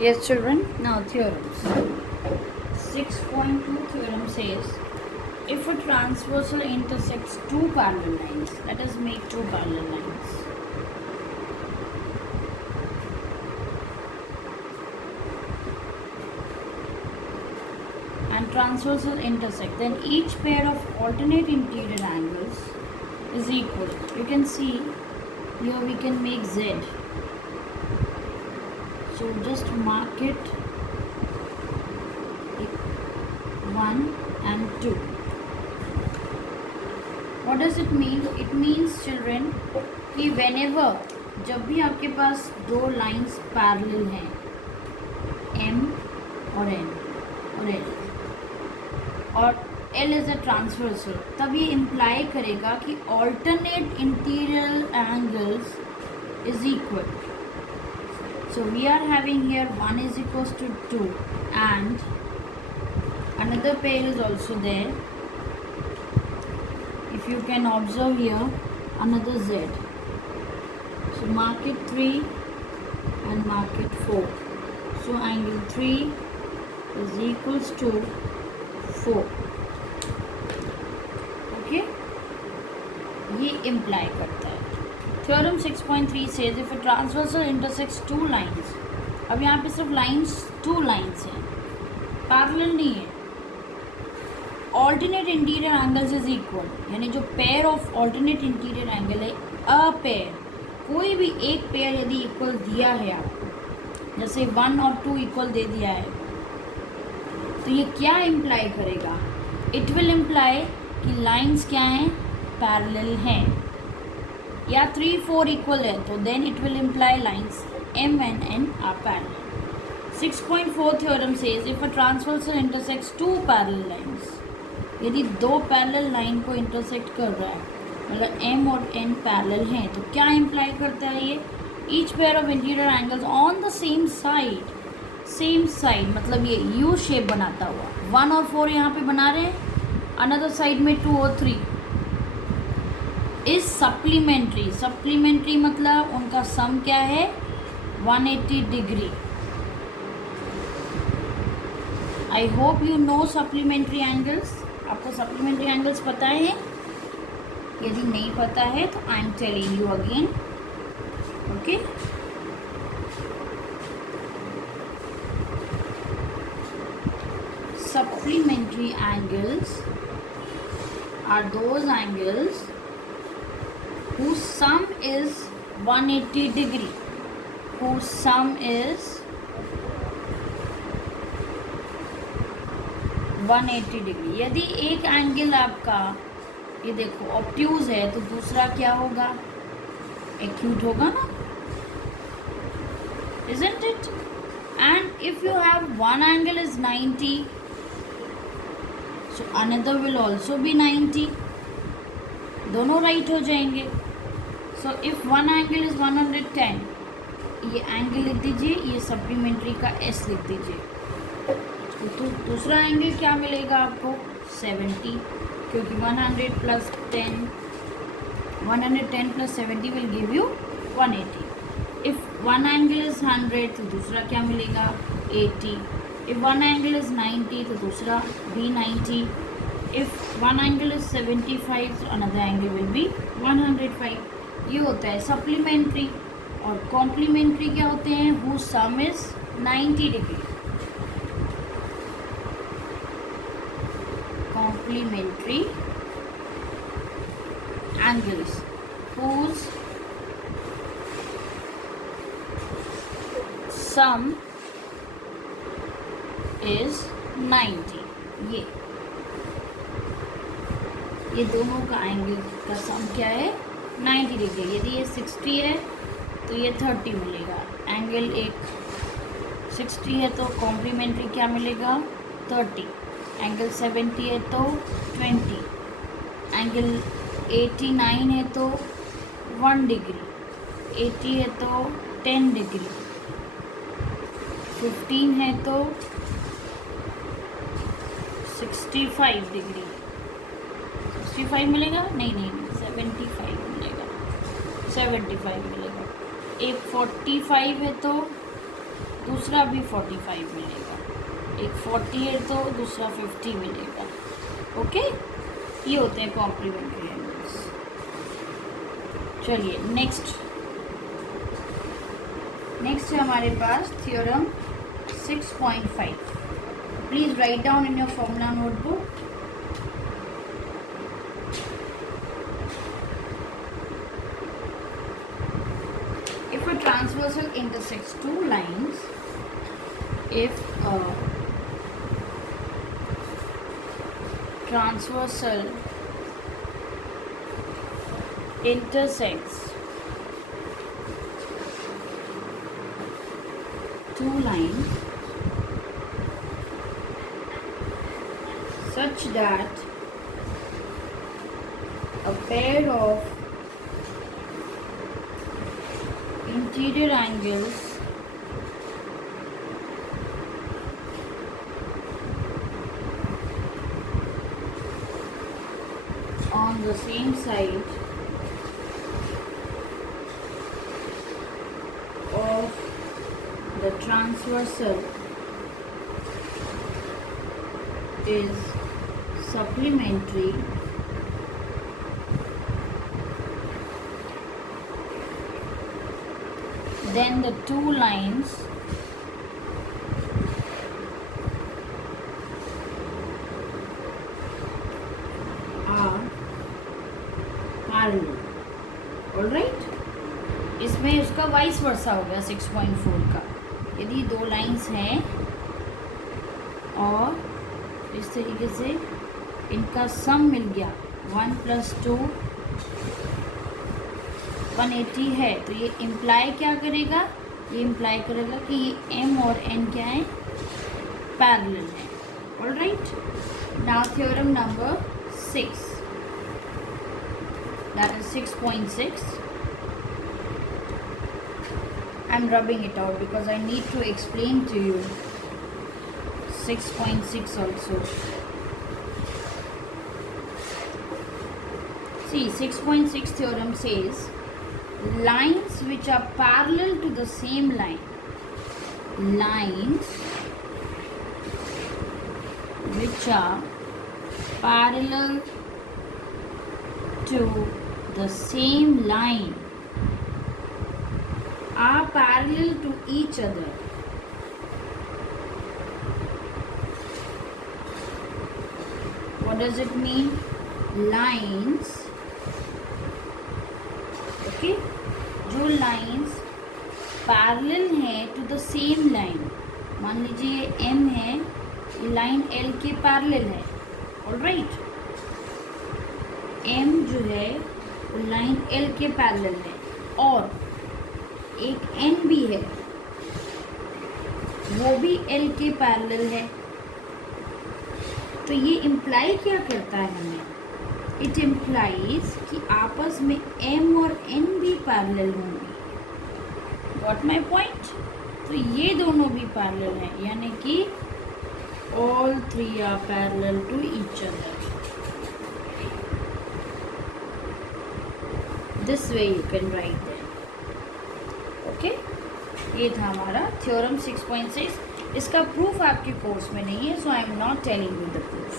Yes, children. Now theorems. 6.2 theorem says if a transversal intersects two parallel lines, let us make two parallel lines. And transversal intersect, then each pair of alternate interior angles is equal. You can see here we can make Z. So just mark it 1 and 2. What does it mean? It means children कि whenever जब भी आपके पास दो lines parallel हैं M और N और L और L is a transversal, तब ये इम्प्लाई करेगा कि alternate interior angles is equal. So we are having here 1 is equals to 2 and another pair is also there. If you can observe here another Z. So mark it 3 and mark it 4. So angle 3 is equals to 4. Okay? ये imply करता है. Theorem 6.3 says if a transversal intersects two lines, अब यहाँ पे सिर्फ lines two lines हैं, parallel नहीं है. Alternate interior angles is equal, यानी जो pair of alternate interior angle है, a pair, कोई भी एक pair यदि equal दिया है आपको, जैसे 1 और 2 equal दे दिया है, तो ये क्या imply करेगा? It will imply कि lines क्या हैं? Parallel हैं. या 3, 4 इक्वल है तो then it will imply lines M and N are parallel. 6.4 theorem says if a transversal intersects two parallel lines, यदि दो पैरेलल लाइन को इंटरसेक्ट कर रहा है, मतलब M और N पैरेलल हैं, तो क्या इम्प्लाई करता है ये? Each pair of interior angles on the same side, मतलब ये यू शेप बनाता हुआ 1 और 4 यहाँ पे बना रहे हैं, अनदर साइड में 2 और 3 इज सप्लीमेंट्री मतलब उनका सम क्या है? 180 degree. I hope you know supplementary angles. आपको सप्लीमेंट्री एंगल्स पता है? यदि नहीं पता है तो I am telling you again. Okay, supplementary angles are those angles whose sum is 180 degree, whose sum is 180 degree. यदि एक एंगल आपका ये देखो ऑब्ट्यूज है तो दूसरा क्या होगा? एक्यूट होगा ना, isn't it? And if you have one angle is 90, so another will also be 90. दोनों राइट हो जाएंगे. So if one angle is 110, ये एंगल लिख दीजिए, ये सप्लीमेंट्री का S लिख दीजिए. तो दूसरा एंगल क्या मिलेगा आपको? 70, क्योंकि 110 plus 70 will give you 180. If one angle is 100 तो दूसरा क्या मिलेगा? 80. इफ वन एंगल इज 90 तो दूसरा भी 90. इफ वन एंगल इज 75 तो अनदर एंगल विल बी 105. ये होता है सप्लीमेंट्री. और कॉम्प्लीमेंट्री क्या होते हैं? Who sum is 90 degree. Complementary angles whose sum is 90. ये दोनों का एंगल का सम क्या है? 90 डिग्री. यदि ये 60 है तो ये 30 मिलेगा. एंगल एक 60 है तो कॉम्प्लीमेंट्री क्या मिलेगा? 30. एंगल 70 है तो 20. एंगल 89 है तो 1 डिग्री. 80 है तो 10 डिग्री. 15 है तो 65 डिग्री. 65 मिलेगा? नहीं 75 मिलेगा. 75 मिलेगा. एक 45 है तो दूसरा भी 45 मिलेगा, एक 40 है तो दूसरा 50 मिलेगा। ओके, ये होते हैं कॉम्प्लीमेंट्री एंगल्स। चलिए नेक्स्ट है हमारे पास theorem 6.5। Please write down in your formula notebook. If a transversal intersects two lines, if a transversal intersects two lines such that a pair of interior angles on the same side of the transversal is supplementary, then the two lines are parallel. Alright, इसमें उसका vice versa हो गया 6.4 का। यदि दो lines हैं और इस तरीके से इनका सम मिल गया 1 + 2 180 है, तो ये इम्प्लाई क्या करेगा? ये इम्प्लाई करेगा कि ये m और n क्या है? पैरेलल है। Alright, now theorem number 6, that is 6.6. I'm rubbing it out because I need to explain to you 6.6 also. See, 6.6 theorem says lines which are parallel to the same line, lines which are parallel to the same line are parallel to each other. What does it mean? Lines, okay, जो lines parallel हैं to the same line, मान लीजिए ये M है, ये line L के parallel है। Alright, M जो है वो लाइन L के पैरेलल है और एक N भी है, वो भी L के पैरेलल है। तो ये इम्प्लाई क्या करता है हमें? इट इम्प्लाइज कि आपस में M और N भी पैरेलल होंगे। Got my point? तो ये दोनों भी पैरेलल हैं, यानी कि all three are parallel to each other. This way you can write that. Okay, ये था हमारा थ्योरम 6.6। इसका प्रूफ आपके कोर्स में नहीं है, so I am not telling you the proof.